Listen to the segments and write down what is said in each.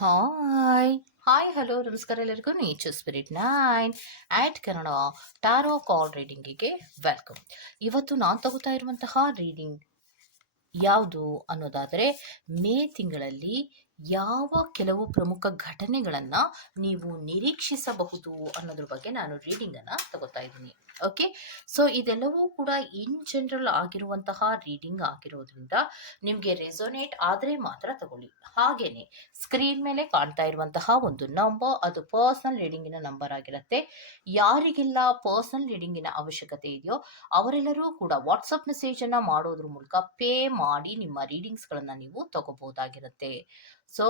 Hi hi hello ನಮಸ್ಕಾರ ಎಲ್ಲರಿಗೂ. Nature spirit nine at Kannada tarot card ರೀಡಿಂಗಿಗೆ welcome ಇವತ್ತು ನಾನು ತಗೋತಾ ಇರುವಂತಹ ರೀಡಿಂಗ್ ಯಾವುದು ಅನ್ನೋದಾದರೆ ಮೇ ತಿಂಗಳಲ್ಲಿ ಯಾವ ಕೆಲವು ಪ್ರಮುಖ ಘಟನೆಗಳನ್ನು ನೀವು ನಿರೀಕ್ಷಿಸಬಹುದು ಅನ್ನೋದ್ರ ಬಗ್ಗೆ ನಾನು ರೀಡಿಂಗನ್ನು ತಗೋತಾ ಇದ್ದೀನಿ. ಓಕೆ ಸೊ ಇದೆಲ್ಲವೂ ಕೂಡ ಇನ್ ಜನರಲ್ ಆಗಿರುವಂತಹ ರೀಡಿಂಗ್ ಆಗಿರೋದ್ರಿಂದ ನಿಮಗೆ ರೆಸೊನೇಟ್ ಆದರೆ ಮಾತ್ರ ತಗೊಳ್ಳಿ. ಹಾಗೇನೆ ಸ್ಕ್ರೀನ್ ಮೇಲೆ ಕಾಣ್ತಾ ಇರುವಂತಹ ಒಂದು ನಂಬರ್ ಅದು ಪರ್ಸನಲ್ ರೀಡಿಂಗಿನ ನಂಬರ್ ಆಗಿರುತ್ತೆ. ಯಾರಿಗೆಲ್ಲ ಪರ್ಸನಲ್ ರೀಡಿಂಗಿನ ಅವಶ್ಯಕತೆ ಇದೆಯೋ ಅವರೆಲ್ಲರೂ ಕೂಡ ವಾಟ್ಸಪ್ ಮೆಸೇಜನ್ನು ಮಾಡೋದ್ರ ಮೂಲಕ ಪೇ ಮಾಡಿ ನಿಮ್ಮ ರೀಡಿಂಗ್ಸ್ಗಳನ್ನು ನೀವು ತಗೋಬಹುದಾಗಿರುತ್ತೆ. ಸೊ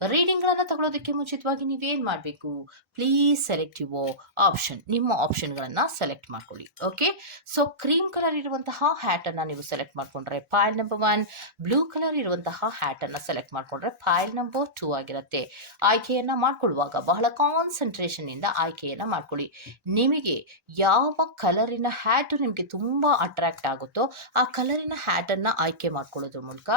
ರೀಡಿಂಗ್ಗಳನ್ನು ತಗೊಳ್ಳೋದಕ್ಕೆ ಮುಂಚಿತವಾಗಿ ನೀವೇನು ಮಾಡಬೇಕು? ಪ್ಲೀಸ್ ಸೆಲೆಕ್ಟ್ ಯುವ ಆಪ್ಷನ್, ನಿಮ್ಮ ಆಪ್ಷನ್ಗಳನ್ನು ಸೆಲೆಕ್ಟ್ ಮಾಡ್ಕೊಳ್ಳಿ, ಓಕೆ? ಸೊ, ಕ್ರೀಮ್ ಕಲರ್ ಇರುವಂತಹ ಹ್ಯಾಟನ್ನು ನೀವು ಸೆಲೆಕ್ಟ್ ಮಾಡಿಕೊಂಡ್ರೆ pile number one, blue colour ಇರುವಂತಹ ಹ್ಯಾಟನ್ನು ಸೆಲೆಕ್ಟ್ ಮಾಡಿಕೊಂಡ್ರೆ ಫೈಲ್ ನಂಬರ್ ಟೂ ಆಗಿರುತ್ತೆ. ಆಯ್ಕೆಯನ್ನು ಮಾಡ್ಕೊಳ್ಳುವಾಗ ಬಹಳ ಕಾನ್ಸಂಟ್ರೇಷನ್ನಿಂದ ಆಯ್ಕೆಯನ್ನು ಮಾಡ್ಕೊಳ್ಳಿ. ನಿಮಗೆ ಯಾವ ಕಲರಿನ ಹ್ಯಾಟು ನಿಮಗೆ ತುಂಬ ಅಟ್ರಾಕ್ಟ್ ಆಗುತ್ತೋ ಆ ಕಲರಿನ ಹ್ಯಾಟನ್ನು ಆಯ್ಕೆ ಮಾಡ್ಕೊಳ್ಳೋದ್ರ ಮೂಲಕ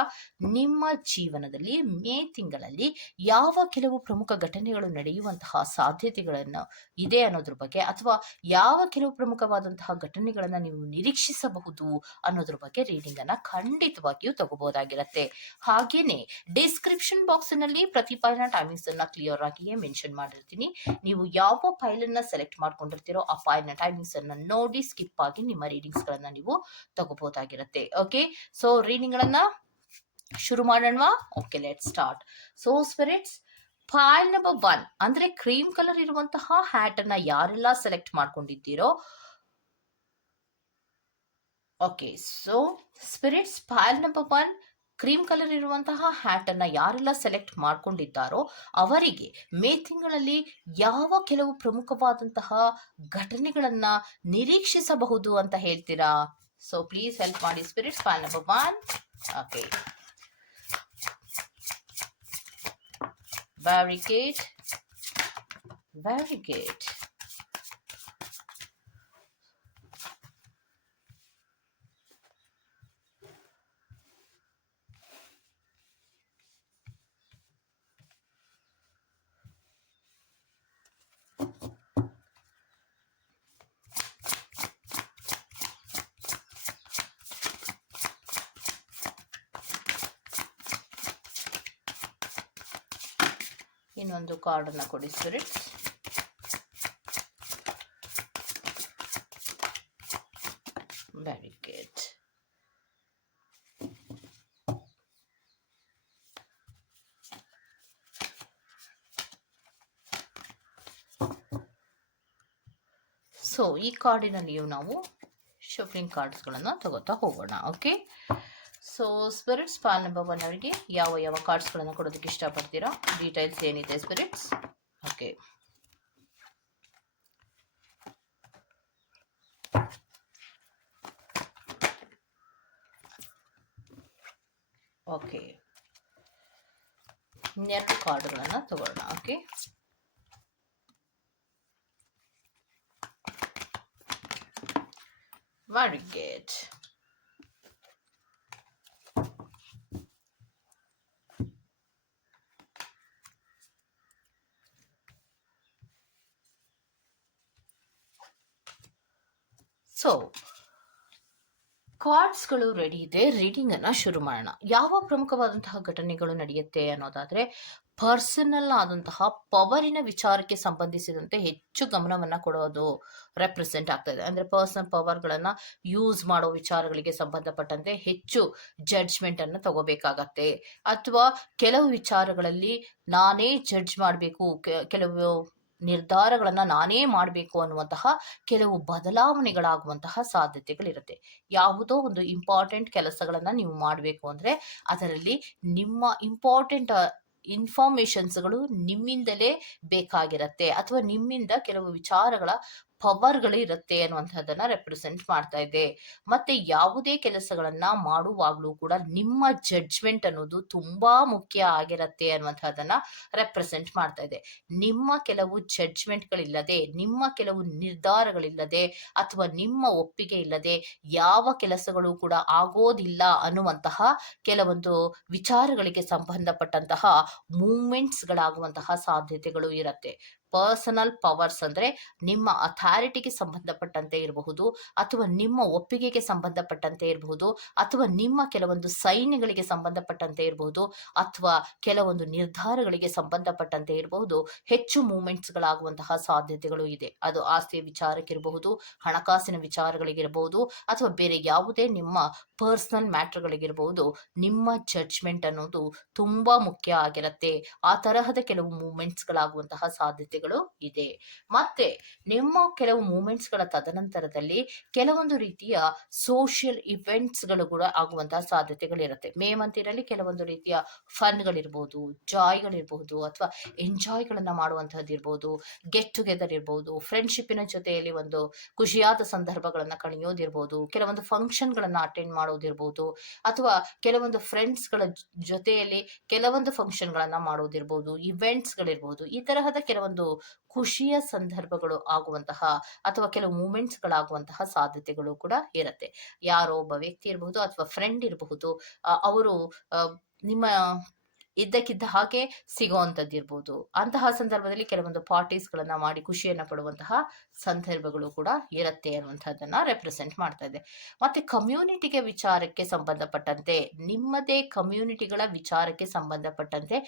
ನಿಮ್ಮ ಜೀವನದಲ್ಲಿ ಮೇ ತಿಂಗಳಲ್ಲಿ ಯಾವ ಕೆಲವು ಪ್ರಮುಖ ಘಟನೆಗಳು ನಡೆಯುವಂತಹ ಸಾಧ್ಯತೆಗಳನ್ನು ಇದೆ ಅನ್ನೋದ್ರ ಬಗ್ಗೆ ಅಥವಾ ಯಾವ ಕೆಲವು ಪ್ರಮುಖವಾದಂತಹ ಘಟನೆಗಳನ್ನು ನೀವು ನಿರೀಕ್ಷಿಸಬಹುದು ಅನ್ನೋದ್ರ ಬಗ್ಗೆ ರೀಡಿಂಗ್ ಅನ್ನ ಖಂಡಿತವಾಗಿಯೂ ತಗೋಬಹುದಾಗಿರುತ್ತೆ. ಹಾಗೇನೆ ಡಿಸ್ಕ್ರಿಪ್ಷನ್ ಬಾಕ್ಸ್ನಲ್ಲಿ ಪ್ರತಿ ಟೈಮಿಂಗ್ಸ್ ಅನ್ನ ಕ್ಲಿಯರ್ ಆಗಿಯೇ ಮೆನ್ಷನ್ ಮಾಡಿರ್ತೀನಿ. ನೀವು ಯಾವ ಫೈಲ್ ಅನ್ನ ಸೆಲೆಕ್ಟ್ ಮಾಡ್ಕೊಂಡಿರ್ತೀರೋ ಆ ಫೈಲ್ನ ಅನ್ನ ನೋಡಿ ಸ್ಕಿಪ್ ಆಗಿ ನಿಮ್ಮ ರೀಡಿಂಗ್ಸ್ ಗಳನ್ನ ನೀವು ತಗೋಬಹುದಾಗಿರುತ್ತೆ. ಓಕೆ ಸೊ ರೀಡಿಂಗ್ಗಳನ್ನು ಶುರು ಮಾಡೋಣವಾ? Okay let start so spirits pile number one ಅಂದ್ರೆ ಕ್ರೀಮ್ ಕಲರ್ ಇರುವಂತಹ ಹ್ಯಾಟ್ ಅನ್ನ ಯಾರೆಲ್ಲ select ಮಾಡ್ಕೊಂಡಿದ್ದೀರೋ? Okay so spirits pile number one cream colour ಇರುವಂತಹ ಹ್ಯಾಟ್ ಅನ್ನ ಯಾರೆಲ್ಲ ಸೆಲೆಕ್ಟ್ ಮಾಡ್ಕೊಂಡಿದ್ದಾರೋ, ಅವರಿಗೆ ಮೇ ತಿಂಗಳಲ್ಲಿ ಯಾವ ಕೆಲವು ಪ್ರಮುಖವಾದಂತಹ ಘಟನೆಗಳನ್ನ ನಿರೀಕ್ಷಿಸಬಹುದು ಅಂತ ಹೇಳ್ತೀರಾ? ಸೊ ಪ್ಲೀಸ್ ಹೆಲ್ಪ್ ಮಾಡಿ. Spirits pile number one okay barricade barricade ಇನ್ನೊಂದು ಕಾರ್ಡನ್ನು ಕೊಡಿ ಸ್ಪಿರಿಟ್ಸ್ ಬ್ಯಾರಿಕೇಡ್ ಸೊ ಈ ಕಾರ್ಡಿನಲ್ಲಿಯೂ ನಾವು ಶಫ್ಲಿಂಗ್ ಕಾರ್ಡ್ಸ್ಗಳನ್ನು ತಗೋತಾ ಹೋಗೋಣ okay so spirits pile number one ಅವರಿಗೆ ಯಾವ ಯಾವ ಕಾರ್ಡ್ಸ್ಗಳನ್ನು ಕೊಡೋದಕ್ಕೆ ಇಷ್ಟಪಡ್ತೀರಾ? ಡೀಟೇಲ್ಸ್ ಏನಿದೆ ಸ್ಪಿರಿಟ್ಸ್ ಓಕೆ ಓಕೆ ಇನ್ನೆರಡು ಕಾರ್ಡ್ಗಳನ್ನು ತಗೊಳ್ಳೋಣ ಓಕೆ ವೆರಿ ಗುಡ್ ಸೊ ಕಾರ್ಡ್ಸ್ಗಳು ರೆಡಿ ಇದೆ ರೀಡಿಂಗ್ ಅನ್ನ ಶುರು ಮಾಡೋಣ. ಯಾವ ಪ್ರಮುಖವಾದಂತಹ ಘಟನೆಗಳು ನಡೆಯುತ್ತೆ ಅನ್ನೋದಾದ್ರೆ ಪರ್ಸನಲ್ ಆದಂತಹ ಪವರಿನ ವಿಚಾರಕ್ಕೆ ಸಂಬಂಧಿಸಿದಂತೆ ಹೆಚ್ಚು ಗಮನವನ್ನ ಕೊಡೋದು ರೆಪ್ರೆಸೆಂಟ್ ಆಗ್ತದೆ ಅಂದ್ರೆ ಪರ್ಸನಲ್ ಪವರ್ಗಳನ್ನ ಯೂಸ್ ಮಾಡೋ ವಿಚಾರಗಳಿಗೆ ಸಂಬಂಧಪಟ್ಟಂತೆ ಹೆಚ್ಚು ಜಡ್ಜ್ಮೆಂಟ್ ಅನ್ನು ತಗೋಬೇಕಾಗತ್ತೆ. ಅಥವಾ ಕೆಲವು ವಿಚಾರಗಳಲ್ಲಿ ನಾನೇ ಜಡ್ಜ್ ಮಾಡಬೇಕು ಕೆಲವು ನಿರ್ಧಾರಗಳನ್ನ ನಾನೇ ಮಾಡಬೇಕು ಅನ್ನುವಂತಹ ಕೆಲವು ಬದಲಾವಣೆಗಳಾಗುವಂತಹ ಸಾಧ್ಯತೆಗಳಿರುತ್ತೆ. ಯಾವುದೋ ಒಂದು ಇಂಪಾರ್ಟೆಂಟ್ ಕೆಲಸಗಳನ್ನ ನೀವು ಮಾಡಬೇಕು ಅಂದ್ರೆ ಅದರಲ್ಲಿ ನಿಮ್ಮ ಇಂಪಾರ್ಟೆಂಟ್ ಇನ್ಫಾರ್ಮೇಶನ್ಸ್ಗಳು ನಿಮ್ಮಿಂದಲೇ ಬೇಕಾಗಿರತ್ತೆ ಅಥವಾ ನಿಮ್ಮಿಂದ ಕೆಲವು ವಿಚಾರಗಳ ಪವರ್ಗಳು ಇರುತ್ತೆ ಅನ್ನುವಂಥದ್ದನ್ನ ರೆಪ್ರೆಸೆಂಟ್ ಮಾಡ್ತಾ ಇದೆ. ಮತ್ತೆ ಯಾವುದೇ ಕೆಲಸಗಳನ್ನ ಮಾಡುವಾಗಲೂ ಕೂಡ ನಿಮ್ಮ ಜಡ್ಜ್ಮೆಂಟ್ ಅನ್ನೋದು ತುಂಬಾ ಮುಖ್ಯ ಆಗಿರತ್ತೆ ಅನ್ನುವಂಥದ್ದನ್ನ ರೆಪ್ರೆಸೆಂಟ್ ಮಾಡ್ತಾ ಇದೆ. ನಿಮ್ಮ ಕೆಲವು ಜಡ್ಜ್ಮೆಂಟ್ಗಳಿಲ್ಲದೆ ನಿಮ್ಮ ಕೆಲವು ನಿರ್ಧಾರಗಳಿಲ್ಲದೆ ಅಥವಾ ನಿಮ್ಮ ಒಪ್ಪಿಗೆ ಇಲ್ಲದೆ ಯಾವ ಕೆಲಸಗಳು ಕೂಡ ಆಗೋದಿಲ್ಲ ಅನ್ನುವಂತಹ ಕೆಲವೊಂದು ವಿಚಾರಗಳಿಗೆ ಸಂಬಂಧಪಟ್ಟಂತಹ ಮೂವ್ಮೆಂಟ್ಸ್ಗಳಾಗುವಂತಹ ಸಾಧ್ಯತೆಗಳು ಇರತ್ತೆ. ಪರ್ಸನಲ್ ಪವರ್ಸ್ ಅಂದ್ರೆ ನಿಮ್ಮ ಅಥಾರಿಟಿಗೆ ಸಂಬಂಧಪಟ್ಟಂತೆ ಇರಬಹುದು, ಅಥವಾ ನಿಮ್ಮ ಒಪ್ಪಿಗೆಗೆ ಸಂಬಂಧಪಟ್ಟಂತೆ ಇರಬಹುದು, ಅಥವಾ ನಿಮ್ಮ ಕೆಲವೊಂದು ಸೈನ್ಯಗಳಿಗೆ ಸಂಬಂಧಪಟ್ಟಂತೆ ಇರಬಹುದು, ಅಥವಾ ಕೆಲವೊಂದು ನಿರ್ಧಾರಗಳಿಗೆ ಸಂಬಂಧಪಟ್ಟಂತೆ ಇರಬಹುದು, ಹೆಚ್ಚು ಮೂಮೆಂಟ್ಸ್ಗಳಾಗುವಂತಹ ಸಾಧ್ಯತೆಗಳು ಇದೆ. ಅದು ಆಸ್ತಿಯ ವಿಚಾರಕ್ಕಿರಬಹುದು, ಹಣಕಾಸಿನ ವಿಚಾರಗಳಿಗಿರಬಹುದು, ಅಥವಾ ಬೇರೆ ಯಾವುದೇ ನಿಮ್ಮ ಪರ್ಸನಲ್ ಮ್ಯಾಟ್ರ್ಗಳಿಗಿರಬಹುದು ನಿಮ್ಮ ಜಡ್ಜ್ಮೆಂಟ್ ಅನ್ನೋದು ತುಂಬಾ ಮುಖ್ಯ ಆಗಿರುತ್ತೆ. ಆ ತರಹದ ಕೆಲವು ಮೂಮೆಂಟ್ಸ್ಗಳಾಗುವಂತಹ ಸಾಧ್ಯತೆಗಳು ಇದೆ. ಮತ್ತೆ ನಿಮ್ಮ ಕೆಲವು ಮೂಮೆಂಟ್ಸ್ಗಳ ತದನಂತರದಲ್ಲಿ ಕೆಲವೊಂದು ರೀತಿಯ ಸೋಷಿಯಲ್ ಇವೆಂಟ್ಸ್ಗಳು ಕೂಡ ಆಗುವಂತಹ ಸಾಧ್ಯತೆಗಳಿರುತ್ತೆ. ಮೇ ಮಂತಿನಲ್ಲಿ ಕೆಲವೊಂದು ರೀತಿಯ ಫನ್ ಗಳಿರ್ಬಹುದು ಜಾಯ್ ಗಳಿರ್ಬಹುದು ಅಥವಾ ಎಂಜಾಯ್ ಗಳನ್ನ ಮಾಡುವಂತಹದ್ದು ಇರ್ಬಹುದು ಗೆಟ್ ಟುಗೆದರ್ ಇರ್ಬೋದು, ಫ್ರೆಂಡ್ಶಿಪ್ಪಿನ ಜೊತೆಯಲ್ಲಿ ಒಂದು ಖುಷಿಯಾದ ಸಂದರ್ಭಗಳನ್ನ ಕಳೆಯೋದಿರ್ಬೋದು ಕೆಲವೊಂದು ಫಂಕ್ಷನ್ ಗಳನ್ನ ಅಟೆಂಡ್ ಮಾಡೋದಿರ್ಬಹುದು ಅಥವಾ ಕೆಲವೊಂದು ಫ್ರೆಂಡ್ಸ್ಗಳ ಜೊತೆಯಲ್ಲಿ ಕೆಲವೊಂದು ಫಂಕ್ಷನ್ ಗಳನ್ನ ಮಾಡೋದಿರ್ಬಹುದು ಇವೆಂಟ್ಸ್ ಗಳಿರ್ಬಹುದು ಈ ತರಹದ ಕೆಲವೊಂದು ಖುಷಿಯ ಸಂದರ್ಭಗಳು ಆಗುವಂತಹ ಅಥವಾ ಕೆಲವು ಮೂಮೆಂಟ್ಸ್ಗಳಾಗುವಂತಹ ಸಾಧ್ಯತೆಗಳು ಕೂಡ ಇರುತ್ತೆ. ಯಾರೋ ಒಬ್ಬ ವ್ಯಕ್ತಿ ಇರಬಹುದು ಅಥವಾ ಫ್ರೆಂಡ್ ಇರಬಹುದು ಅವರು ನಿಮ್ಮ ಇದ್ದಕ್ಕಿದ್ದ ಹಾಗೆ ಸಿಗುವಂಥದ್ದು ಇರ್ಬೋದು ಅಂತಹ ಸಂದರ್ಭದಲ್ಲಿ ಕೆಲವೊಂದು ಪಾರ್ಟೀಸ್ಗಳನ್ನ ಮಾಡಿ ಖುಷಿಯನ್ನ ಪಡುವಂತಹ ಸಂದರ್ಭಗಳು ಕೂಡ ಇರುತ್ತೆ ಅನ್ನುವಂಥದ್ದನ್ನ ರೆಪ್ರೆಸೆಂಟ್ ಮಾಡ್ತಾ ಇದೆ. ಮತ್ತೆ ಕಮ್ಯುನಿಟಿಗೆ ವಿಚಾರಕ್ಕೆ ಸಂಬಂಧಪಟ್ಟಂತೆ, ನಿಮ್ಮದೇ ಕಮ್ಯುನಿಟಿಗಳ ವಿಚಾರಕ್ಕೆ ಸಂಬಂಧಪಟ್ಟಂತೆ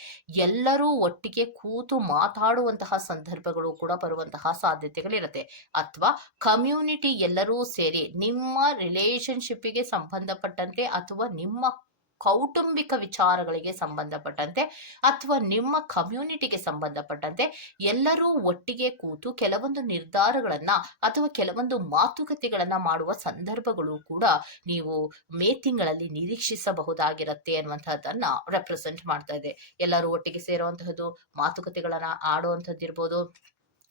ಎಲ್ಲರೂ ಒಟ್ಟಿಗೆ ಕೂತು ಮಾತಾಡುವಂತಹ ಸಂದರ್ಭಗಳು ಕೂಡ ಬರುವಂತಹ ಸಾಧ್ಯತೆಗಳಿರುತ್ತೆ. ಅಥವಾ ಕಮ್ಯುನಿಟಿ ಎಲ್ಲರೂ ಸೇರಿ ನಿಮ್ಮ ರಿಲೇಶನ್ಶಿಪ್ಪಿಗೆ ಸಂಬಂಧಪಟ್ಟಂತೆ ಅಥವಾ ನಿಮ್ಮ ಕೌಟುಂಬಿಕ ವಿಚಾರಗಳಿಗೆ ಸಂಬಂಧಪಟ್ಟಂತೆ ಅಥವಾ ನಿಮ್ಮ ಕಮ್ಯುನಿಟಿಗೆ ಸಂಬಂಧಪಟ್ಟಂತೆ ಎಲ್ಲರೂ ಒಟ್ಟಿಗೆ ಕೂತು ಕೆಲವೊಂದು ನಿರ್ಧಾರಗಳನ್ನ ಅಥವಾ ಕೆಲವೊಂದು ಮಾತುಕತೆಗಳನ್ನ ಮಾಡುವ ಸಂದರ್ಭಗಳು ಕೂಡ ನೀವು ಮೇ ತಿಂಗಳಲ್ಲಿ ನಿರೀಕ್ಷಿಸಬಹುದಾಗಿರುತ್ತೆ ಅನ್ನುವಂಥದ್ದನ್ನ ರೆಪ್ರೆಸೆಂಟ್ ಮಾಡ್ತಾ ಇದೆ. ಎಲ್ಲರೂ ಒಟ್ಟಿಗೆ ಸೇರುವಂತಹದ್ದು, ಮಾತುಕತೆಗಳನ್ನ ಆಡುವಂಥದ್ದಿರ್ಬೋದು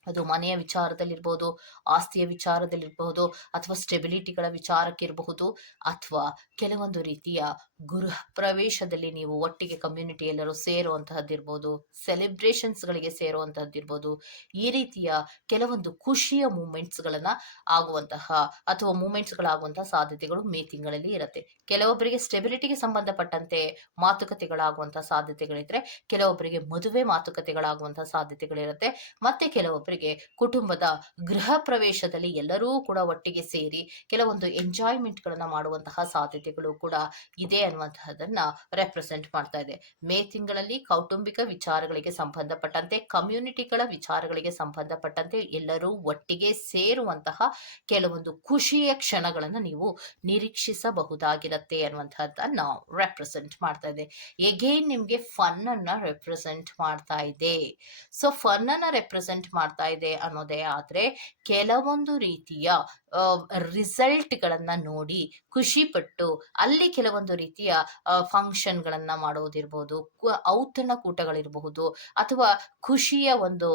ಅದು ಮನೆಯ ವಿಚಾರದಲ್ಲಿರ್ಬೋದು, ಆಸ್ತಿಯ ವಿಚಾರದಲ್ಲಿರಬಹುದು ಅಥವಾ ಸ್ಟೆಬಿಲಿಟಿಗಳ ವಿಚಾರಕ್ಕಿರಬಹುದು, ಅಥವಾ ಕೆಲವೊಂದು ರೀತಿಯ ಗೃಹ ಪ್ರವೇಶದಲ್ಲಿ ನೀವು ಒಟ್ಟಿಗೆ ಕಮ್ಯುನಿಟಿ ಎಲ್ಲರೂ ಸೇರುವಂತಹದ್ದಿರ್ಬೋದು ಸೆಲೆಬ್ರೇಷನ್ಸ್ಗಳಿಗೆ ಸೇರುವಂತಹದ್ದಿರ್ಬೋದು ಈ ರೀತಿಯ ಕೆಲವೊಂದು ಖುಷಿಯ ಮೂಮೆಂಟ್ಸ್ಗಳನ್ನ ಆಗುವಂತಹ ಅಥವಾ ಮೂಮೆಂಟ್ಸ್ಗಳಾಗುವಂತಹ ಸಾಧ್ಯತೆಗಳು ಮೇ ತಿಂಗಳಲ್ಲಿ ಇರುತ್ತೆ. ಕೆಲವೊಬ್ಬರಿಗೆ ಸ್ಟೆಬಿಲಿಟಿಗೆ ಸಂಬಂಧಪಟ್ಟಂತೆ ಮಾತುಕತೆಗಳಾಗುವಂತಹ ಸಾಧ್ಯತೆಗಳಿದ್ರೆ, ಕೆಲವೊಬ್ಬರಿಗೆ ಮದುವೆ ಮಾತುಕತೆಗಳಾಗುವಂತಹ ಸಾಧ್ಯತೆಗಳಿರುತ್ತೆ, ಮತ್ತೆ ಕೆಲವೊಬ್ಬರಿಗೆ ಕುಟುಂಬದ ಗೃಹ ಪ್ರವೇಶದಲ್ಲಿ ಎಲ್ಲರೂ ಕೂಡ ಒಟ್ಟಿಗೆ ಸೇರಿ ಕೆಲವೊಂದು ಎಂಜಾಯ್ಮೆಂಟ್ಗಳನ್ನ ಮಾಡುವಂತಹ ಸಾಧ್ಯತೆಗಳು ಕೂಡ ಇದೆ. ಅನ್ನುವಂತಹದನ್ನ ರೆಪ್ರೆಸೆಂಟ್ ಮಾಡ್ತಾ ಇದೆ. ಮೇ ತಿಂಗಳಲ್ಲಿ ಕೌಟುಂಬಿಕ ವಿಚಾರಗಳಿಗೆ ಸಂಬಂಧಪಟ್ಟಂತೆ ಕಮ್ಯುನಿಟಿಗಳ ವಿಚಾರಗಳಿಗೆ ಸಂಬಂಧಪಟ್ಟಂತೆ ಎಲ್ಲರೂ ಒಟ್ಟಿಗೆ ಸೇರುವಂತಹ ಕೆಲವೊಂದು ಖುಷಿಯ ಕ್ಷಣಗಳನ್ನು ನೀವು ನಿರೀಕ್ಷಿಸಬಹುದಾಗಿರತ್ತೆ ಅನ್ನುವಂತಹದ್ದನ್ನ ರೆಪ್ರೆಸೆಂಟ್ ಮಾಡ್ತಾ ಇದೆ. ಎಗೇನ್ ನಿಮ್ಗೆ ಫನ್ ಅನ್ನ ರೆಪ್ರೆಸೆಂಟ್ ಮಾಡ್ತಾ ಇದೆ. ಸೊ ಫನ್ ಅನ್ನ ರೆಪ್ರೆಸೆಂಟ್ ಮಾಡ್ತಾ ಇದೆ ಅನ್ನೋದೇ ಆದ್ರೆ, ಕೆಲವೊಂದು ರೀತಿಯ ರಿಸಲ್ಟ್ ಗಳನ್ನ ನೋಡಿ ಖುಷಿ ಪಟ್ಟು ಅಲ್ಲಿ ಕೆಲವೊಂದು ರೀತಿಯ ಫಂಕ್ಷನ್ ಗಳನ್ನ ಮಾಡೋದಿರ್ಬೋದು ಔತಣಕೂಟಗಳಿರಬಹುದು ಅಥವಾ ಖುಷಿಯ ಒಂದು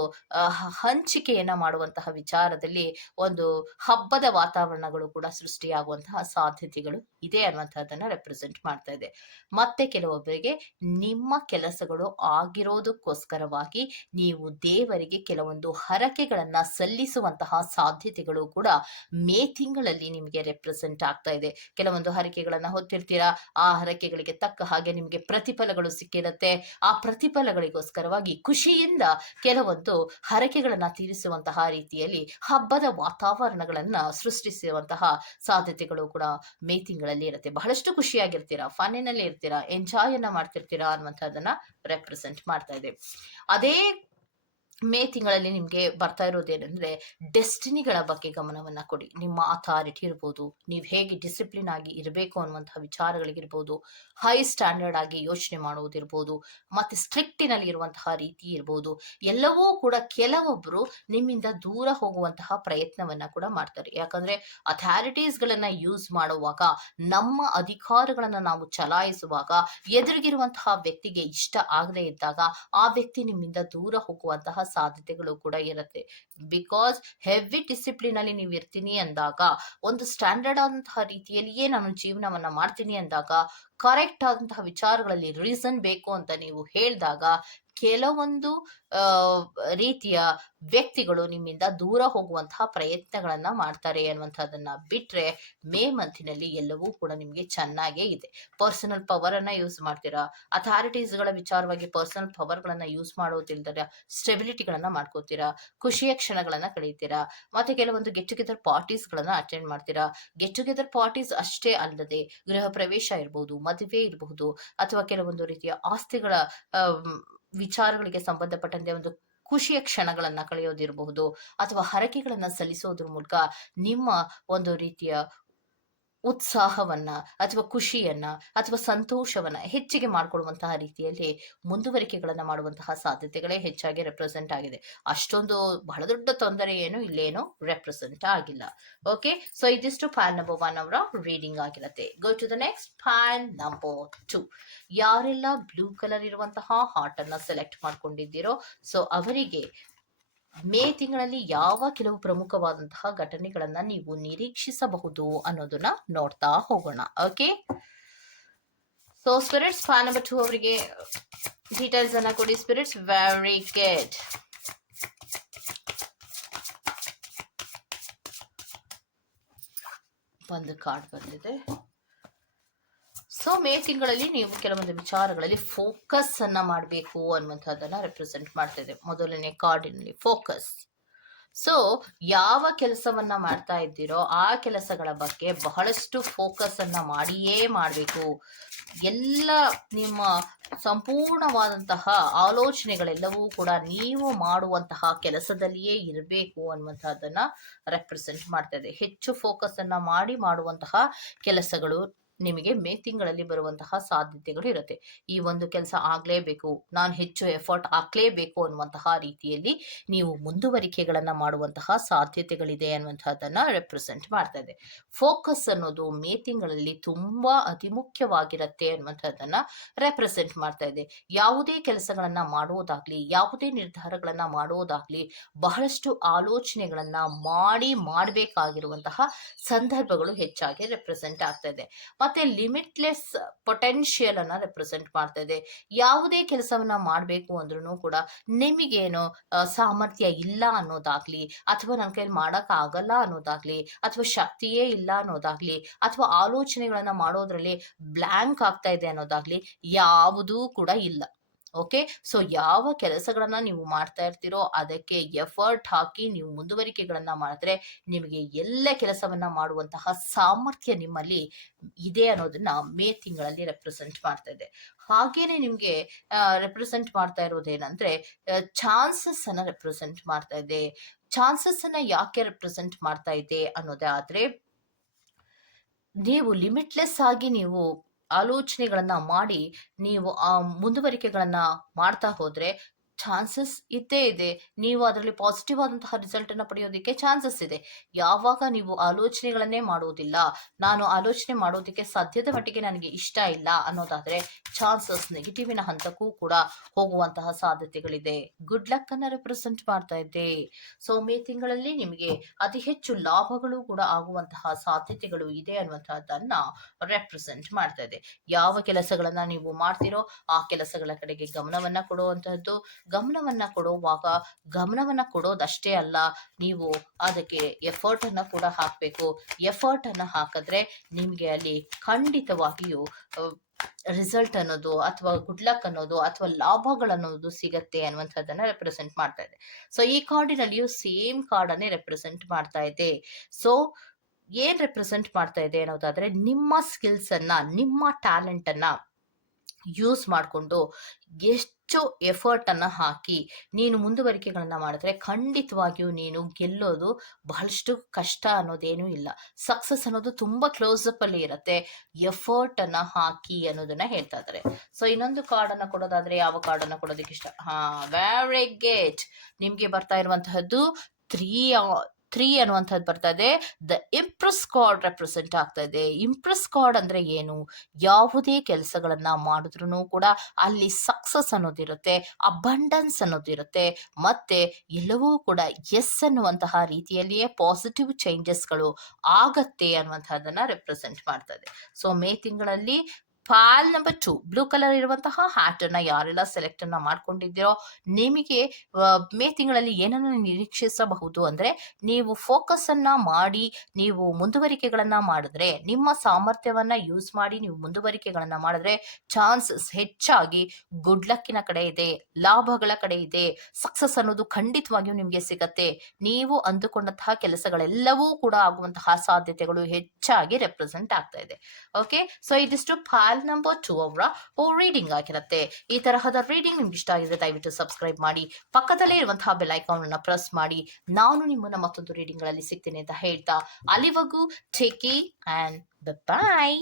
ಹಂಚಿಕೆಯನ್ನ ಮಾಡುವಂತಹ ವಿಚಾರದಲ್ಲಿ ಒಂದು ಹಬ್ಬದ ವಾತಾವರಣಗಳು ಕೂಡ ಸೃಷ್ಟಿಯಾಗುವಂತಹ ಸಾಧ್ಯತೆಗಳು ಇದೆ ಅನ್ನುವಂಥದ್ದನ್ನ ರೆಪ್ರೆಸೆಂಟ್ ಮಾಡ್ತಾ ಇದೆ. ಮತ್ತೆ ಕೆಲವೊಬ್ಬರಿಗೆ ನಿಮ್ಮ ಕೆಲಸಗಳು ಆಗಿರೋದಕ್ಕೋಸ್ಕರವಾಗಿ ನೀವು ದೇವರಿಗೆ ಕೆಲವೊಂದು ಹರಕೆಗಳನ್ನ ಸಲ್ಲಿಸುವಂತಹ ಸಾಧ್ಯತೆಗಳು ಕೂಡ ಮೇ ತಿಂಗಳಲ್ಲಿ ನಿಮಗೆ ರೆಪ್ರೆಸೆಂಟ್ ಆಗ್ತಾ ಇದೆ. ಕೆಲವೊಂದು ಹರಕೆಗಳನ್ನ ಹೊತ್ತಿರ್ತೀರಾ, ಆ ಹರಕೆಗಳಿಗೆ ತಕ್ಕ ಹಾಗೆ ನಿಮಗೆ ಪ್ರತಿಫಲಗಳು ಸಿಕ್ಕಿರುತ್ತೆ. ಆ ಪ್ರತಿಫಲಗಳಿಗೋಸ್ಕರವಾಗಿ ಖುಷಿಯಿಂದ ಕೆಲವೊಂದು ಹರಕೆಗಳನ್ನ ತೀರಿಸುವಂತಹ ರೀತಿಯಲ್ಲಿ ಹಬ್ಬದ ವಾತಾವರಣಗಳನ್ನ ಸೃಷ್ಟಿಸುವಂತಹ ಸಾಧ್ಯತೆಗಳು ಕೂಡ ಮೇ ತಿಂಗಳಲ್ಲಿ ಇರುತ್ತೆ. ಬಹಳಷ್ಟು ಖುಷಿಯಾಗಿರ್ತೀರಾ? ಫನ್ನಿನಲ್ಲಿ ಇರ್ತೀರಾ? ಎಂಜಾಯ್ ಅನ್ನ ಮಾಡ್ತಿರ್ತೀರಾ ಅನ್ನುವಂಥದ್ದನ್ನ ರೆಪ್ರೆಸೆಂಟ್ ಮಾಡ್ತಾ ಇದೆ. ಅದೇ ಮೇ ತಿಂಗಳಲ್ಲಿ ನಿಮಗೆ ಬರ್ತಾ ಇರೋದೇನೆಂದ್ರೆ ಡೆಸ್ಟಿನಿಗಳ ಬಗ್ಗೆ ಗಮನವನ್ನ ಕೊಡಿ. ನಿಮ್ಮ ಅಥಾರಿಟಿ ಇರ್ಬೋದು, ನೀವು ಹೇಗೆ ಡಿಸಿಪ್ಲಿನ್ ಆಗಿ ಇರಬೇಕು ಅನ್ನುವಂತಹ ವಿಚಾರಗಳಿಗಿರ್ಬೋದು, ಹೈ ಸ್ಟ್ಯಾಂಡರ್ಡ್ ಆಗಿ ಯೋಚನೆ ಮಾಡುವುದಿರ್ಬೋದು ಮತ್ತೆ ಸ್ಟ್ರಿಕ್ಟಿನಲ್ಲಿ ಇರುವಂತಹ ರೀತಿ ಇರ್ಬೋದು, ಎಲ್ಲವೂ ಕೂಡ ಕೆಲವೊಬ್ಬರು ನಿಮ್ಮಿಂದ ದೂರ ಹೋಗುವಂತಹ ಪ್ರಯತ್ನವನ್ನ ಕೂಡ ಮಾಡ್ತಾರೆ. ಯಾಕಂದ್ರೆ ಅಥಾರಿಟೀಸ್ಗಳನ್ನ ಯೂಸ್ ಮಾಡುವಾಗ, ನಮ್ಮ ಅಧಿಕಾರಗಳನ್ನ ನಾವು ಚಲಾಯಿಸುವಾಗ, ಎದುರಿಗಿರುವಂತಹ ವ್ಯಕ್ತಿಗೆ ಇಷ್ಟ ಆಗದೇ ಇದ್ದಾಗ ಆ ವ್ಯಕ್ತಿ ನಿಮ್ಮಿಂದ ದೂರ ಹೋಗುವಂತಹ ಸಾಧ್ಯತೆಗಳು ಕೂಡ ಇರುತ್ತೆ. ಬಿಕಾಸ್ ಹೆವಿ ಡಿಸಿಪ್ಲಿನ್ ಅಲ್ಲಿ ನೀವು ಇರ್ತೀನಿ ಅಂದಾಗ, ಒಂದು ಸ್ಟ್ಯಾಂಡರ್ಡ್ ಆದಂತಹ ರೀತಿಯಲ್ಲಿಯೇ ನಾನು ಜೀವನವನ್ನ ಮಾಡ್ತೀನಿ ಅಂದಾಗ ಕರೆಕ್ಟ್ ಆದಂತಹ ವಿಚಾರಗಳಲ್ಲಿ ರೀಸನ್ ಬೇಕು ಅಂತ ನೀವು ಹೇಳಿದಾಗ ಕೆಲವೊಂದು ರೀತಿಯ ವ್ಯಕ್ತಿಗಳು ನಿಮ್ಮಿಂದ ದೂರ ಹೋಗುವಂತಹ ಪ್ರಯತ್ನಗಳನ್ನ ಮಾಡ್ತಾರೆ ಅನ್ನುವಂಥದ್ದನ್ನ ಬಿಟ್ರೆ ಮೇ ಮಂತಿನಲ್ಲಿ ಎಲ್ಲವೂ ಕೂಡ ನಿಮಗೆ ಚೆನ್ನಾಗೇ ಇದೆ. ಪರ್ಸನಲ್ ಪವರ್ ಅನ್ನ ಯೂಸ್ ಮಾಡ್ತೀರಾ? ಅಥಾರಿಟೀಸ್ಗಳ ವಿಚಾರವಾಗಿ ಪರ್ಸನಲ್ ಪವರ್ ಗಳನ್ನ ಯೂಸ್ ಮಾಡೋದಿಲ್ದರ ಸ್ಟೆಬಿಲಿಟಿಗಳನ್ನ ಮಾಡ್ಕೋತೀರಾ? ಖುಷಿಯ ಕ್ಷಣಗಳನ್ನ ಕಳೀತೀರಾ ಮತ್ತೆ ಕೆಲವೊಂದು ಗೆಟ್ ಟುಗೆದರ್ ಪಾರ್ಟೀಸ್ ಗಳನ್ನ ಅಟೆಂಡ್ ಮಾಡ್ತೀರಾ? ಗೆಟ್ ಟುಗೆದರ್ ಪಾರ್ಟೀಸ್ ಅಷ್ಟೇ ಅಲ್ಲದೆ ಗೃಹ ಪ್ರವೇಶ ಇರಬಹುದು ಮದುವೆ ಇರಬಹುದು ಅಥವಾ ಕೆಲವೊಂದು ರೀತಿಯ ಆಸ್ತಿಗಳ ವಿಚಾರಗಳಿಗೆ ಸಂಬಂಧಪಟ್ಟಂತೆ ಒಂದು ಖುಷಿಯ ಕ್ಷಣಗಳನ್ನ ಕಳೆಯೋದಿರಬಹುದು ಅಥವಾ ಹರಕೆಗಳನ್ನ ಸಲ್ಲಿಸೋದ್ರ ಮೂಲಕ ನಿಮ್ಮ ಒಂದು ರೀತಿಯ ಉತ್ಸಾಹವನ್ನ ಅಥವಾ ಖುಷಿಯನ್ನ ಅಥವಾ ಸಂತೋಷವನ್ನ ಹೆಚ್ಚಿಗೆ ಮಾಡಿಕೊಡುವಂತಹ ರೀತಿಯಲ್ಲಿ ಮುಂದುವರಿಕೆಗಳನ್ನ ಮಾಡುವಂತಹ ಸಾಧ್ಯತೆಗಳೇ ಹೆಚ್ಚಾಗಿ ರೆಪ್ರೆಸೆಂಟ್ ಆಗಿದೆ. ಅಷ್ಟೊಂದು ಬಹಳ ದೊಡ್ಡ ತೊಂದರೆ ಏನು, ಇಲ್ಲೇನು ರೆಪ್ರೆಸೆಂಟ್ ಆಗಿಲ್ಲ. ಓಕೆ ಸೊ ಇದಿಷ್ಟು ಫ್ಯಾನ್ ನಂಬರ್ ಒನ್ ಅವರ ರೀಡಿಂಗ್ ಆಗಿರುತ್ತೆ. Go to the next pile number two ಯಾರೆಲ್ಲ ಬ್ಲೂ ಕಲರ್ ಇರುವಂತಹ ಹಾರ್ಟ್ ಅನ್ನ ಸೆಲೆಕ್ಟ್ ಮಾಡ್ಕೊಂಡಿದ್ದೀರೋ ಸೊ ಅವರಿಗೆ ಮೇ ತಿಂಗಳಲ್ಲಿ ಯಾವ ಕೆಲವು ಪ್ರಮುಖವಾದಂತಹ ಘಟನೆಗಳನ್ನ ನೀವು ನಿರೀಕ್ಷಿಸಬಹುದು ಅನ್ನೋದನ್ನ ನೋಡ್ತಾ ಹೋಗೋಣ. Okay so spirits pile number two ಅವರಿಗೆ ಡೀಟೇಲ್ಸ್ ಅನ್ನ ಕೊಡಿ. ಸ್ಪಿರಿಟ್ಸ್ ವೆರಿ ಗುಡ್ ಒಂದು ಕಾರ್ಡ್ ಬಂದಿದೆ. ಸೊ ಮೇ ತಿಂಗಳಲ್ಲಿ ನೀವು ಕೆಲವೊಂದು ವಿಚಾರಗಳಲ್ಲಿ ಫೋಕಸ್ ಅನ್ನ ಮಾಡಬೇಕು ಅನ್ನುವಂಥದ್ದನ್ನ ರೆಪ್ರೆಸೆಂಟ್ ಮಾಡ್ತಿದೆ. ಮೊದಲನೇ ಕಾರ್ಡಿನಲ್ಲಿ ಫೋಕಸ್ ಸೊ ಯಾವ ಕೆಲಸವನ್ನ ಮಾಡ್ತಾ ಇದ್ದೀರೋ ಆ ಕೆಲಸಗಳ ಬಗ್ಗೆ ಬಹಳಷ್ಟು ಫೋಕಸ್ ಅನ್ನ ಮಾಡಿಯೇ ಮಾಡಬೇಕು. ಎಲ್ಲ ನಿಮ್ಮ ಸಂಪೂರ್ಣವಾದಂತಹ ಆಲೋಚನೆಗಳೆಲ್ಲವೂ ಕೂಡ ನೀವು ಮಾಡುವಂತಹ ಕೆಲಸದಲ್ಲಿಯೇ ಇರಬೇಕು ಅನ್ನುವಂತಹದನ್ನ ರೆಪ್ರೆಸೆಂಟ್ ಮಾಡ್ತಾ ಇದೆ ಹೆಚ್ಚು ಫೋಕಸ್ ಅನ್ನ ಮಾಡಿ ಮಾಡುವಂತಹ ಕೆಲಸಗಳು ನಿಮಗೆ ಮೇ ತಿಂಗಳಲ್ಲಿ ಬರುವಂತಹ ಸಾಧ್ಯತೆಗಳು ಇರುತ್ತೆ. ಈ ಒಂದು ಕೆಲಸ ಆಗ್ಲೇಬೇಕು, ನಾನು ಹೆಚ್ಚು ಎಫರ್ಟ್ ಹಾಕ್ಲೇಬೇಕು ಅನ್ನುವಂತಹ ರೀತಿಯಲ್ಲಿ ನೀವು ಮುಂದುವರಿಕೆಗಳನ್ನ ಮಾಡುವಂತಹ ಸಾಧ್ಯತೆಗಳಿದೆ ಅನ್ನುವಂತಹದನ್ನ ರೆಪ್ರೆಸೆಂಟ್ ಮಾಡ್ತಾ ಇದೆ. ಫೋಕಸ್ ಅನ್ನೋದು ಮೇ ತಿಂಗಳಲ್ಲಿ ತುಂಬಾ ಅತಿ ಮುಖ್ಯವಾಗಿರುತ್ತೆ ಅನ್ನುವಂಥದ್ದನ್ನ ರೆಪ್ರೆಸೆಂಟ್ ಮಾಡ್ತಾ ಇದೆ. ಯಾವುದೇ ಕೆಲಸಗಳನ್ನ ಮಾಡುವುದಾಗ್ಲಿ ಯಾವುದೇ ನಿರ್ಧಾರಗಳನ್ನ ಮಾಡುವುದಾಗ್ಲಿ ಬಹಳಷ್ಟು ಆಲೋಚನೆಗಳನ್ನ ಮಾಡಿ ಮಾಡಬೇಕಾಗಿರುವಂತಹ ಸಂದರ್ಭಗಳು ಹೆಚ್ಚಾಗಿ ರೆಪ್ರೆಸೆಂಟ್ ಆಗ್ತಾ ಇದೆ. ಮತ್ತೆ ಲಿಮಿಟ್ಲೆಸ್ ಪೊಟೆನ್ಷಿಯಲ್ ಅನ್ನ ರೆಪ್ರೆಸೆಂಟ್ ಮಾಡ್ತಾ ಇದೆ. ಯಾವುದೇ ಕೆಲಸವನ್ನ ಮಾಡಬೇಕು ಅಂದ್ರೂ ಕೂಡ ನಿಮಗೇನು ಸಾಮರ್ಥ್ಯ ಇಲ್ಲ ಅನ್ನೋದಾಗ್ಲಿ, ಅಥವಾ ನನ್ನ ಕೈಲಿ ಮಾಡಕ್ ಆಗಲ್ಲ ಅನ್ನೋದಾಗ್ಲಿ, ಅಥವಾ ಶಕ್ತಿಯೇ ಇಲ್ಲ ಅನ್ನೋದಾಗ್ಲಿ, ಅಥವಾ ಆಲೋಚನೆಗಳನ್ನ ಮಾಡೋದ್ರಲ್ಲಿ ಬ್ಲ್ಯಾಂಕ್ ಆಗ್ತಾ ಇದೆ ಅನ್ನೋದಾಗ್ಲಿ, ಯಾವುದೂ ಕೂಡ ಇಲ್ಲ. ಓಕೆ? ಸೊ, ಯಾವ ಕೆಲಸಗಳನ್ನ ನೀವು ಮಾಡ್ತಾ ಇರ್ತೀರೋ ಅದಕ್ಕೆ ಎಫರ್ಟ್ ಹಾಕಿ ನೀವು ಮುಂದುವರಿಕೆಗಳನ್ನ ಮಾಡಿದ್ರೆ ನಿಮಗೆ ಎಲ್ಲ ಕೆಲಸವನ್ನ ಮಾಡುವಂತಹ ಸಾಮರ್ಥ್ಯ ನಿಮ್ಮಲ್ಲಿ ಇದೆ ಅನ್ನೋದನ್ನ ಮೇ ತಿಂಗಳಲ್ಲಿ ರೆಪ್ರೆಸೆಂಟ್ ಮಾಡ್ತಾ ಇದೆ. ಹಾಗೇನೆ ನಿಮ್ಗೆ ರೆಪ್ರೆಸೆಂಟ್ ಮಾಡ್ತಾ ಇರೋದೇನಂದ್ರೆ ಚಾನ್ಸಸ್ ಅನ್ನ ರೆಪ್ರೆಸೆಂಟ್ ಮಾಡ್ತಾ ಇದೆ. ಚಾನ್ಸಸ್ ಅನ್ನ ಯಾಕೆ ರೆಪ್ರೆಸೆಂಟ್ ಮಾಡ್ತಾ ಇದೆ ಅನ್ನೋದೇ ಆದ್ರೆ ನೀವು ಲಿಮಿಟ್ಲೆಸ್ ಆಗಿ ನೀವು ಆಲೋಚನೆಗಳನ್ನ ಮಾಡಿ ನೀವು ಆ ಮುಂದುವರಿಕೆಗಳನ್ನ ಮಾಡ್ತಾ ಹೋದ್ರೆ ಚಾನ್ಸಸ್ ಇದ್ದೇ ಇದೆ. ನೀವು ಅದರಲ್ಲಿ ಪಾಸಿಟಿವ್ ಆದಂತಹ ರಿಸಲ್ಟ್ ಅನ್ನ ಪಡೆಯೋದಕ್ಕೆ ಚಾನ್ಸಸ್ ಇದೆ. ಯಾವಾಗ ನೀವು ಆಲೋಚನೆಗಳನ್ನೇ ಮಾಡುವುದಿಲ್ಲ. ನಾನು ಆಲೋಚನೆ ಮಾಡೋದಕ್ಕೆ ಸಾಧ್ಯದ ಮಟ್ಟಿಗೆ ನನಗೆ ಇಷ್ಟ ಇಲ್ಲ ಅನ್ನೋದಾದ್ರೆ ಚಾನ್ಸಸ್ ನೆಗೆಟಿವಿನ ಹಂತಕ್ಕೂ ಕೂಡ ಹೋಗುವಂತಹ ಸಾಧ್ಯತೆಗಳಿದೆ. ಗುಡ್ ಲಕ್ ಅನ್ನ ರೆಪ್ರೆಸೆಂಟ್ ಮಾಡ್ತಾ ಇದ್ದೆ. ಸೊ ಮೇ ತಿಂಗಳಲ್ಲಿ ನಿಮಗೆ ಅತಿ ಹೆಚ್ಚು ಲಾಭಗಳು ಕೂಡ ಆಗುವಂತಹ ಸಾಧ್ಯತೆಗಳು ಇದೆ ಅನ್ನುವಂತಹದ್ದನ್ನ ರೆಪ್ರೆಸೆಂಟ್ ಮಾಡ್ತಾ ಇದೆ ಯಾವ ಕೆಲಸಗಳನ್ನ ನೀವು ಮಾಡ್ತೀರೋ ಆ ಕೆಲಸಗಳ ಕಡೆಗೆ ಗಮನವನ್ನ ಕೊಡುವಂತಹದ್ದು. ಗಮನವನ್ನ ಕೊಡುವಾಗ ಗಮನವನ್ನ ಕೊಡೋದಷ್ಟೇ ಅಲ್ಲ, ನೀವು ಅದಕ್ಕೆ ಎಫರ್ಟ್ ಅನ್ನ ಕೂಡ ಹಾಕಬೇಕು. ಎಫರ್ಟ್ ಅನ್ನ ಹಾಕಿದ್ರೆ ನಿಮಗೆ ಅಲ್ಲಿ ಖಂಡಿತವಾಗಿಯೂ ರಿಸಲ್ಟ್ ಅನ್ನೋದು ಅಥವಾ ಗುಡ್ ಲಕ್ ಅನ್ನೋದು ಅಥವಾ ಲಾಭಗಳನ್ನೋದು ಸಿಗತ್ತೆ ಅನ್ನುವಂಥದ್ದನ್ನ ರೆಪ್ರೆಸೆಂಟ್ ಮಾಡ್ತಾ ಇದೆ. ಸೊ ಈ ಕಾರ್ಡಿನಲ್ಲಿಯೂ ಸೇಮ್ ಕಾರ್ಡ್ ಅನ್ನೇ ರೆಪ್ರೆಸೆಂಟ್ ಮಾಡ್ತಾ ಇದೆ. ಸೊ ಏನ್ ರೆಪ್ರೆಸೆಂಟ್ ಮಾಡ್ತಾ ಇದೆ ಅನ್ನೋದಾದ್ರೆ ನಿಮ್ಮ ಸ್ಕಿಲ್ಸ್ ಅನ್ನ, ನಿಮ್ಮ ಟ್ಯಾಲೆಂಟ್ ಅನ್ನ ಯೂಸ್ ಮಾಡಿಕೊಂಡು ಎಷ್ಟು ಎಫರ್ಟ್ ಅನ್ನ ಹಾಕಿ ನೀನು ಮುಂದುವರಿಕೆಗಳನ್ನ ಮಾಡಿದ್ರೆ ಖಂಡಿತವಾಗಿಯೂ ನೀನು ಗೆಲ್ಲೋದು ಬಹಳಷ್ಟು ಕಷ್ಟ ಅನ್ನೋದೇನೂ ಇಲ್ಲ. ಸಕ್ಸಸ್ ಅನ್ನೋದು ತುಂಬಾ ಕ್ಲೋಸ್ ಅಪ್ ಅಲ್ಲಿ ಇರುತ್ತೆ. ಎಫರ್ಟ್ ಅನ್ನ ಹಾಕಿ ಅನ್ನೋದನ್ನ ಹೇಳ್ತಾ ಇದ್ದಾರೆ ಸೊ ಇನ್ನೊಂದು ಕಾರ್ಡ್ ಅನ್ನ ಕೊಡೋದಾದ್ರೆ ಯಾವ ಕಾರ್ಡ್ ಅನ್ನ ಕೊಡೋದಕ್ಕೆ ಇಷ್ಟ? ಹಾ ವೆರಿ ಗೇಟ್ ನಿಮ್ಗೆ ಬರ್ತಾ ಇರುವಂತಹದ್ದು ತ್ರೀ ತ್ರೀ ಅನ್ನುವಂಥದ್ದು ಬರ್ತಾ ಇದೆ ದ ಇಂಪ್ರೆಸ್ ಕಾರ್ಡ್ ರೆಪ್ರೆಸೆಂಟ್ ಆಗ್ತಾ ಇದೆ ಇಂಪ್ರೆಸ್ ಕಾರ್ಡ್ ಅಂದ್ರೆ ಏನು? ಯಾವುದೇ ಕೆಲಸಗಳನ್ನ ಮಾಡಿದ್ರು ಕೂಡ ಅಲ್ಲಿ ಸಕ್ಸಸ್ ಅನ್ನೋದಿರುತ್ತೆ ಅಬಂಡನ್ಸ್ ಅನ್ನೋದಿರುತ್ತೆ ಮತ್ತೆ ಎಲ್ಲವೂ ಕೂಡ ಎಸ್ ಅನ್ನುವಂತಹ ರೀತಿಯಲ್ಲಿಯೇ ಪಾಸಿಟಿವ್ ಚೇಂಜಸ್ಗಳು ಆಗತ್ತೆ ಅನ್ನುವಂತಹದನ್ನ ರೆಪ್ರೆಸೆಂಟ್ ಮಾಡ್ತದೆ. ಸೊ ಮೇ ತಿಂಗಳಲ್ಲಿ pile number two, blue colour ಇರುವಂತಹ ಹ್ಯಾಟ್ ಅನ್ನ ಯಾರೆಲ್ಲ ಸೆಲೆಕ್ಟ್ ಅನ್ನ ಮಾಡ್ಕೊಂಡಿದ್ದೀರೋ, ನಿಮಗೆ ಮೇ ತಿಂಗಳಲ್ಲಿ ಏನನ್ನ ನಿರೀಕ್ಷಿಸಬಹುದು ಅಂದ್ರೆ, ನೀವು ಫೋಕಸ್ ಅನ್ನ ಮಾಡಿ, ನೀವು ಮುಂದುವರಿಕೆಗಳನ್ನ ಮಾಡಿದ್ರೆ, ನಿಮ್ಮ ಸಾಮರ್ಥ್ಯವನ್ನ ಯೂಸ್ ಮಾಡಿ, ನೀವು ಮುಂದುವರಿಕೆಗಳನ್ನ ಮಾಡಿದ್ರೆ ಚಾನ್ಸಸ್ ಹೆಚ್ಚಾಗಿ ಗುಡ್ ಲಕ್ಕಿನ ಕಡೆ ಇದೆ, ಲಾಭಗಳ ಕಡೆ ಇದೆ ಸಕ್ಸಸ್ ಅನ್ನೋದು ಖಂಡಿತವಾಗಿಯೂ ನಿಮಗೆ ಸಿಗತ್ತೆ. ನೀವು ಅಂದುಕೊಂಡಂತಹ ಕೆಲಸಗಳೆಲ್ಲವೂ ಕೂಡ ಆಗುವಂತಹ ಸಾಧ್ಯತೆಗಳು ಹೆಚ್ಚಾಗಿ ರೆಪ್ರೆಸೆಂಟ್ ಆಗ್ತಾ ಇದೆ. ಓಕೆ ಸೊ ಇದಿಷ್ಟು ಫಾಲ್ ನಂಬರ್ ಟೂ ಅವರ ರೀಡಿಂಗ್ ಆಗಿರುತ್ತೆ. ಈ ತರಹದ ರೀಡಿಂಗ್ ನಿಮ್ಗೆ ಇಷ್ಟ ಆಗಿದೆ ದಯವಿಟ್ಟು ಸಬ್ಸ್ಕ್ರೈಬ್ ಮಾಡಿ, ಪಕ್ಕದಲ್ಲೇ ಇರುವಂತಹ ಬೆಲ್ ಐಕಾನ್ ಅನ್ನ ಪ್ರೆಸ್ ಮಾಡಿ, ನಾನು ನಿಮ್ಮನ್ನ ಮತ್ತೊಂದು ರೀಡಿಂಗ್ಗಳಲ್ಲಿ ಸಿಗ್ತೇನೆ ಅಂತ ಹೇಳ್ತಾ ಅಲ್ಲಿವರೆಗೂ ಟೇಕ್ ಅಂಡ್ ಬಾಯ್